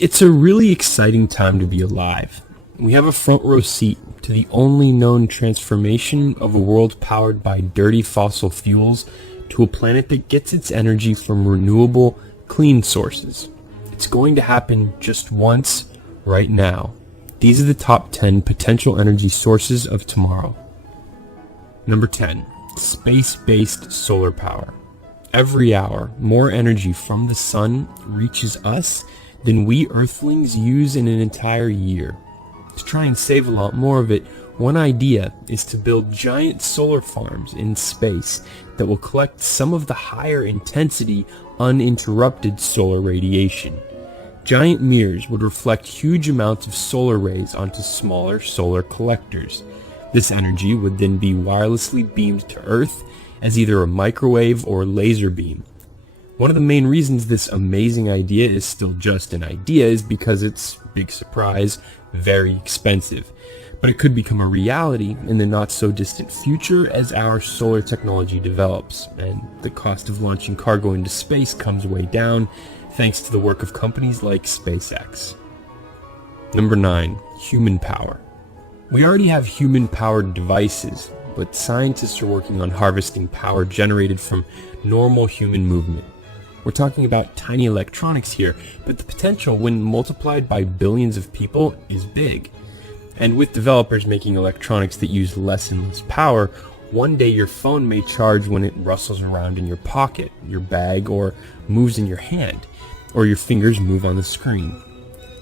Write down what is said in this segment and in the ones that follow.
It's a really exciting time to be alive. We have a front row seat to the only known transformation of a world powered by dirty fossil fuels to a planet that gets its energy from renewable, clean sources. It's going to happen just once, right now. These are the top 10 potential energy sources of tomorrow. Number 10. Space-based solar power. Every hour, more energy from the sun reaches us than we Earthlings use in an entire year. To try and save a lot more of it, one idea is to build giant solar farms in space that will collect some of the higher intensity, uninterrupted solar radiation. Giant mirrors would reflect huge amounts of solar rays onto smaller solar collectors. This energy would then be wirelessly beamed to Earth as either a microwave or laser beam. One of the main reasons this amazing idea is still just an idea is because it's, big surprise, very expensive. But it could become a reality in the not so distant future as our solar technology develops, and the cost of launching cargo into space comes way down thanks to the work of companies like SpaceX. Number 9. Human power. We already have human-powered devices, but scientists are working on harvesting power generated from normal human movement. We're talking about tiny electronics here, but the potential when multiplied by billions of people is big. And with developers making electronics that use less and less power, one day your phone may charge when it rustles around in your pocket, your bag, or moves in your hand, or your fingers move on the screen.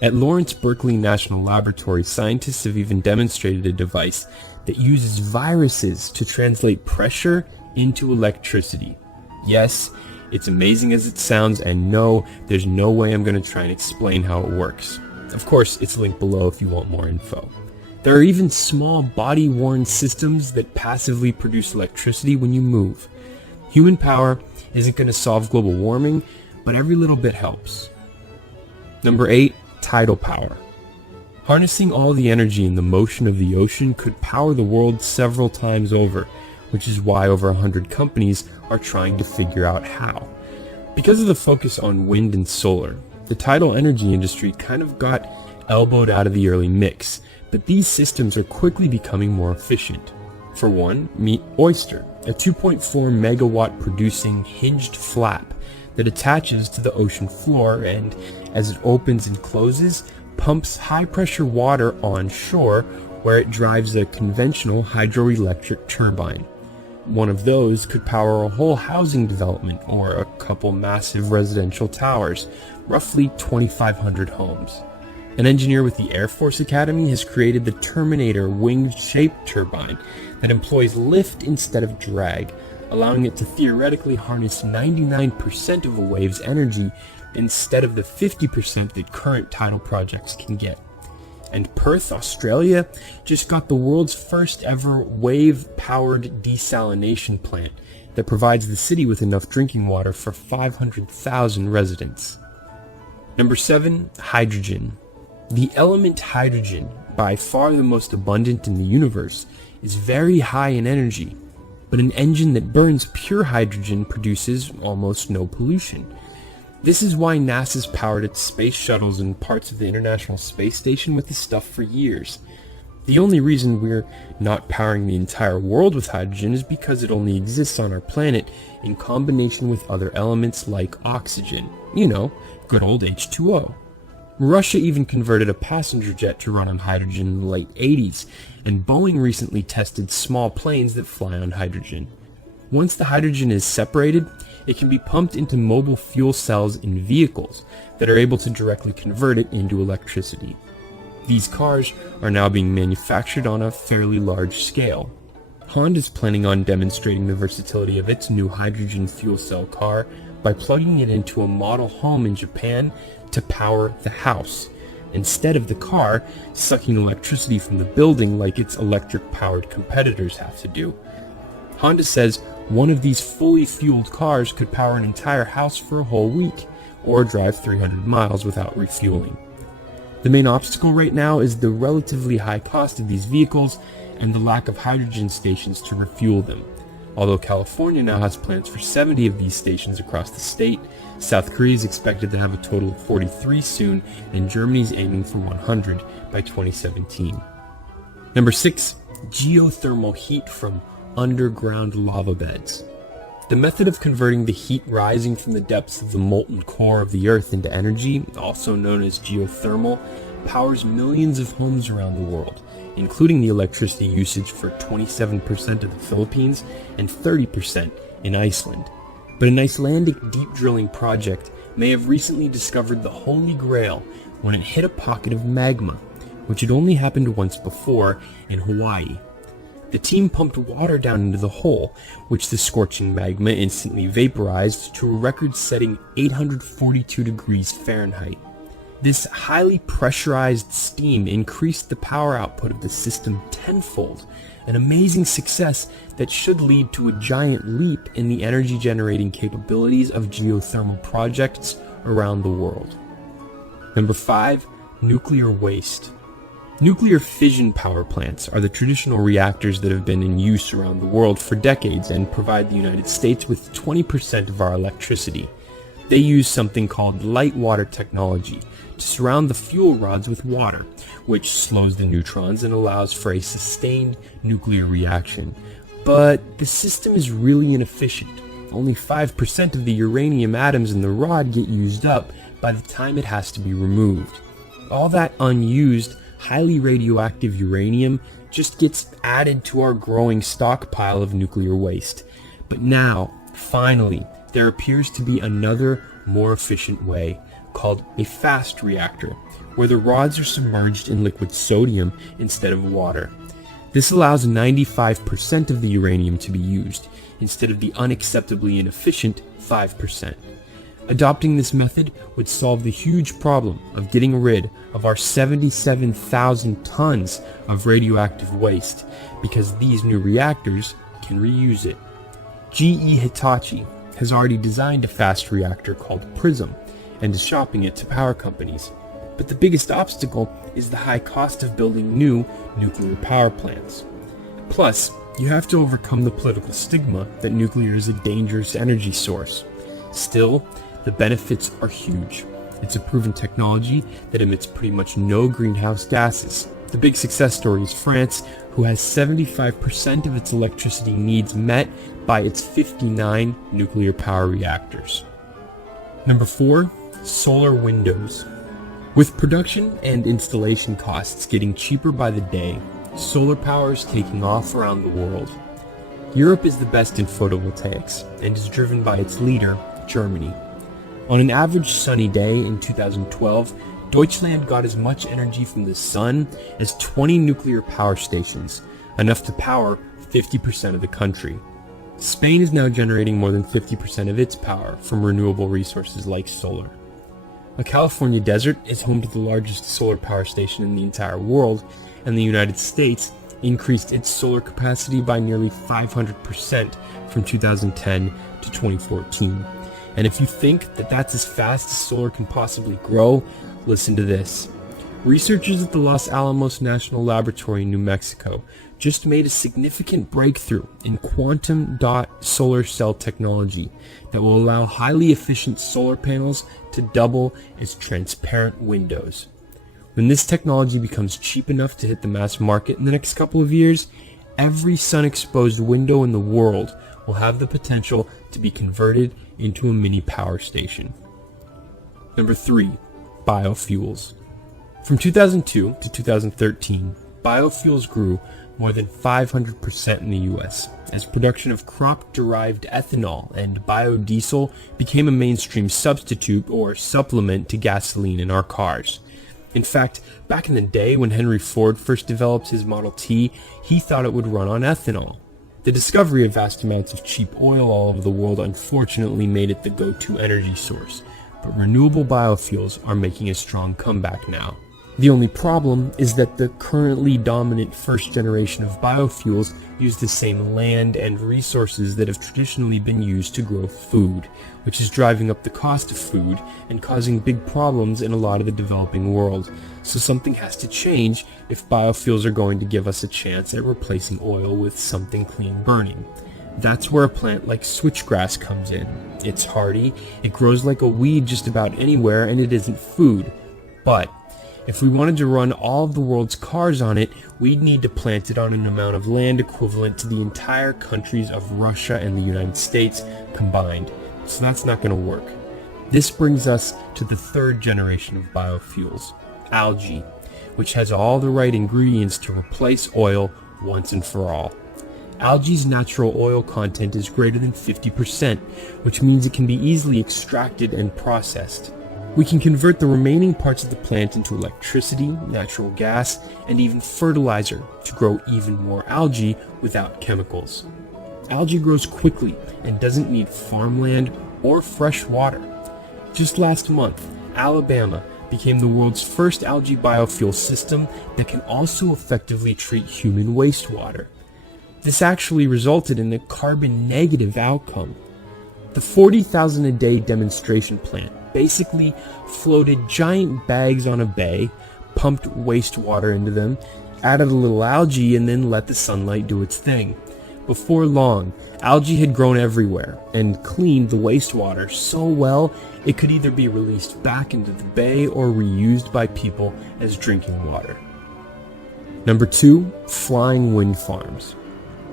At Lawrence Berkeley National Laboratory, scientists have even demonstrated a device that uses viruses to translate pressure into electricity. Yes, it's amazing as it sounds, and no, there's no way I'm going to try and explain how it works. Of course, it's linked below if you want more info. There are even small body-worn systems that passively produce electricity when you move. Human power isn't going to solve global warming, but every little bit helps. Number 8. Tidal power. Harnessing all the energy in the motion of the ocean could power the world several times over, which is why over 100 companies are trying to figure out how. Because of the focus on wind and solar, the tidal energy industry kind of got elbowed out of the early mix, but these systems are quickly becoming more efficient. For one, meet Oyster, a 2.4 megawatt producing hinged flap that attaches to the ocean floor and, as it opens and closes, pumps high-pressure water on shore where it drives a conventional hydroelectric turbine. One of those could power a whole housing development or a couple massive residential towers, roughly 2,500 homes. An engineer with the Air Force Academy has created the Terminator winged-shaped turbine that employs lift instead of drag, allowing it to theoretically harness 99% of a wave's energy instead of the 50% that current tidal projects can get. And Perth, Australia, just got the world's first ever wave-powered desalination plant that provides the city with enough drinking water for 500,000 residents. Number 7. Hydrogen. The element hydrogen, by far the most abundant in the universe, is very high in energy, but an engine that burns pure hydrogen produces almost no pollution. This is why NASA's powered its space shuttles and parts of the International Space Station with this stuff for years. The only reason we're not powering the entire world with hydrogen is because it only exists on our planet in combination with other elements like oxygen. You know, good old H2O. Russia even converted a passenger jet to run on hydrogen in the late 80s, and Boeing recently tested small planes that fly on hydrogen. Once the hydrogen is separated, it can be pumped into mobile fuel cells in vehicles that are able to directly convert it into electricity. These cars are now being manufactured on a fairly large scale. Honda is planning on demonstrating the versatility of its new hydrogen fuel cell car by plugging it into a model home in Japan to power the house, instead of the car sucking electricity from the building like its electric-powered competitors have to do. Honda says one of these fully fueled cars could power an entire house for a whole week, or drive 300 miles without refueling. The main obstacle right now is the relatively high cost of these vehicles and the lack of hydrogen stations to refuel them. Although California now has plans for 70 of these stations across the state, South Korea is expected to have a total of 43 soon, and Germany is aiming for 100 by 2017. Number 6. Geothermal heat from underground lava beds. The method of converting the heat rising from the depths of the molten core of the Earth into energy, also known as geothermal, powers millions of homes around the world, including the electricity usage for 27% of the Philippines and 30% in Iceland. But an Icelandic deep drilling project may have recently discovered the Holy Grail when it hit a pocket of magma, which had only happened once before in Hawaii. The team pumped water down into the hole, which the scorching magma instantly vaporized to a record-setting 842 degrees Fahrenheit. This highly pressurized steam increased the power output of the system tenfold, an amazing success that should lead to a giant leap in the energy-generating capabilities of geothermal projects around the world. Number 5. Nuclear waste. Nuclear fission power plants are the traditional reactors that have been in use around the world for decades and provide the United States with 20% of our electricity. They use something called light water technology to surround the fuel rods with water, which slows the neutrons and allows for a sustained nuclear reaction. But the system is really inefficient. Only 5% of the uranium atoms in the rod get used up by the time it has to be removed. All that unused, highly radioactive uranium just gets added to our growing stockpile of nuclear waste. But now, finally, there appears to be another, more efficient way, called a fast reactor, where the rods are submerged in liquid sodium instead of water. This allows 95% of the uranium to be used, instead of the unacceptably inefficient 5%. Adopting this method would solve the huge problem of getting rid of our 77,000 tons of radioactive waste, because these new reactors can reuse it. GE Hitachi has already designed a fast reactor called PRISM and is shopping it to power companies. But the biggest obstacle is the high cost of building new nuclear power plants. Plus, you have to overcome the political stigma that nuclear is a dangerous energy source. Still, the benefits are huge. It's a proven technology that emits pretty much no greenhouse gases. The big success story is France, who has 75% of its electricity needs met by its 59 nuclear power reactors. Number 4. Solar windows. With production and installation costs getting cheaper by the day, solar power is taking off around the world. Europe is the best in photovoltaics and is driven by its leader, Germany. On an average sunny day in 2012, Deutschland got as much energy from the sun as 20 nuclear power stations, enough to power 50% of the country. Spain is now generating more than 50% of its power from renewable resources like solar. A California desert is home to the largest solar power station in the entire world, and the United States increased its solar capacity by nearly 500% from 2010 to 2014. And if you think that that's as fast as solar can possibly grow, listen to this. Researchers at the Los Alamos National Laboratory in New Mexico just made a significant breakthrough in quantum dot solar cell technology that will allow highly efficient solar panels to double as transparent windows. When this technology becomes cheap enough to hit the mass market in the next couple of years, every sun-exposed window in the world will have the potential to be converted into a mini power station. Number 3. Biofuels. From 2002 to 2013, biofuels grew more than 500% in the US, as production of crop-derived ethanol and biodiesel became a mainstream substitute or supplement to gasoline in our cars. In fact, back in the day when Henry Ford first developed his Model T, he thought it would run on ethanol. The discovery of vast amounts of cheap oil all over the world unfortunately made it the go-to energy source, but renewable biofuels are making a strong comeback now. The only problem is that the currently dominant first generation of biofuels use the same land and resources that have traditionally been used to grow food, which is driving up the cost of food and causing big problems in a lot of the developing world. So something has to change if biofuels are going to give us a chance at replacing oil with something clean burning. That's where a plant like switchgrass comes in. It's hardy, it grows like a weed just about anywhere, and it isn't food. But if we wanted to run all of the world's cars on it, we'd need to plant it on an amount of land equivalent to the entire countries of Russia and the United States combined. So that's not going to work. This brings us to the third generation of biofuels, algae, which has all the right ingredients to replace oil once and for all. Algae's natural oil content is greater than 50%, which means it can be easily extracted and processed. We can convert the remaining parts of the plant into electricity, natural gas, and even fertilizer to grow even more algae without chemicals. Algae grows quickly and doesn't need farmland or fresh water. Just last month, Alabama became the world's first algae biofuel system that can also effectively treat human wastewater. This actually resulted in a carbon negative outcome. The 40,000 a day demonstration plant basically floated giant bags on a bay, pumped wastewater into them, added a little algae, and then let the sunlight do its thing. Before long, algae had grown everywhere and cleaned the wastewater so well it could either be released back into the bay or reused by people as drinking water. Number 2, flying wind farms.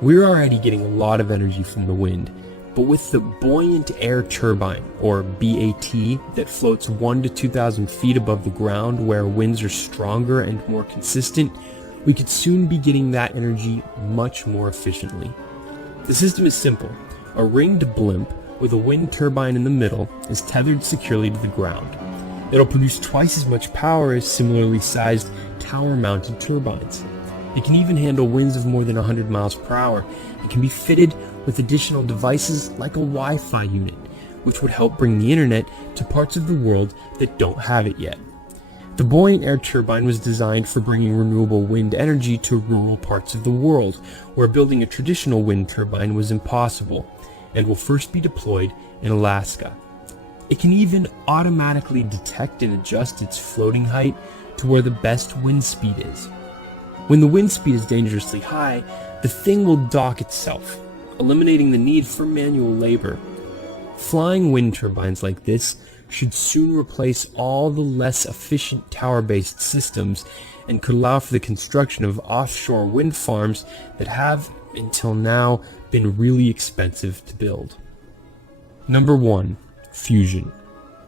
We're already getting a lot of energy from the wind, but with the buoyant air turbine, or BAT, that floats 1,000 to 2,000 feet above the ground where winds are stronger and more consistent, we could soon be getting that energy much more efficiently. The system is simple. A ringed blimp with a wind turbine in the middle is tethered securely to the ground. It'll produce twice as much power as similarly sized tower-mounted turbines. It can even handle winds of more than 100 miles per hour and can be fitted with additional devices like a Wi-Fi unit, which would help bring the internet to parts of the world that don't have it yet. The buoyant air turbine was designed for bringing renewable wind energy to rural parts of the world, where building a traditional wind turbine was impossible, and will first be deployed in Alaska. It can even automatically detect and adjust its floating height to where the best wind speed is. When the wind speed is dangerously high, the thing will dock itself, eliminating the need for manual labor. Flying wind turbines like this should soon replace all the less efficient tower-based systems and could allow for the construction of offshore wind farms that have, until now, been really expensive to build. Number 1, fusion.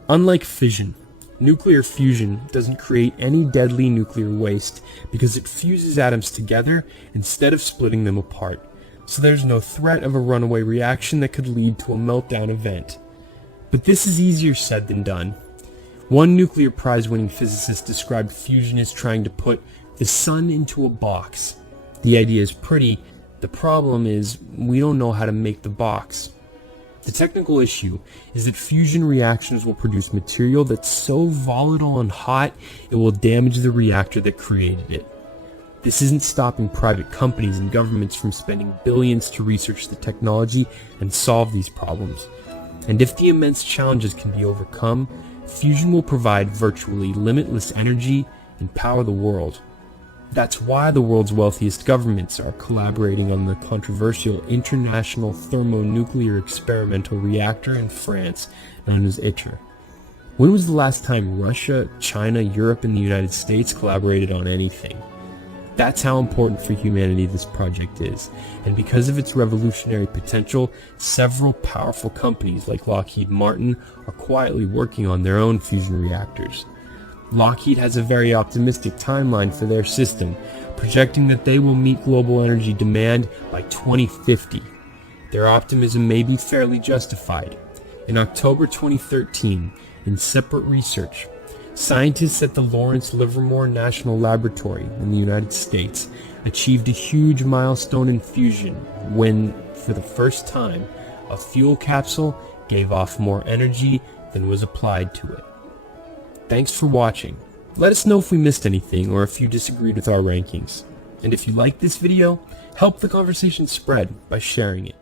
Unlike fission, nuclear fusion doesn't create any deadly nuclear waste because it fuses atoms together instead of splitting them apart, so there's no threat of a runaway reaction that could lead to a meltdown event. But this is easier said than done. One nuclear prize-winning physicist described fusion as trying to put the sun into a box. The idea is pretty. The problem is we don't know how to make the box. The technical issue is that fusion reactions will produce material that's so volatile and hot it will damage the reactor that created it. This isn't stopping private companies and governments from spending billions to research the technology and solve these problems. And if the immense challenges can be overcome, fusion will provide virtually limitless energy and power the world. That's why the world's wealthiest governments are collaborating on the controversial International Thermonuclear Experimental Reactor in France, known as ITER. When was the last time Russia, China, Europe, and the United States collaborated on anything? That's how important for humanity this project is, and because of its revolutionary potential, several powerful companies like Lockheed Martin are quietly working on their own fusion reactors. Lockheed has a very optimistic timeline for their system, projecting that they will meet global energy demand by 2050. Their optimism may be fairly justified. In October 2013, in separate research, scientists at the Lawrence Livermore National Laboratory in the United States achieved a huge milestone in fusion when, for the first time, a fuel capsule gave off more energy than was applied to it. Thanks for watching. Let us know if we missed anything or if you disagreed with our rankings. And if you liked this video, help the conversation spread by sharing it.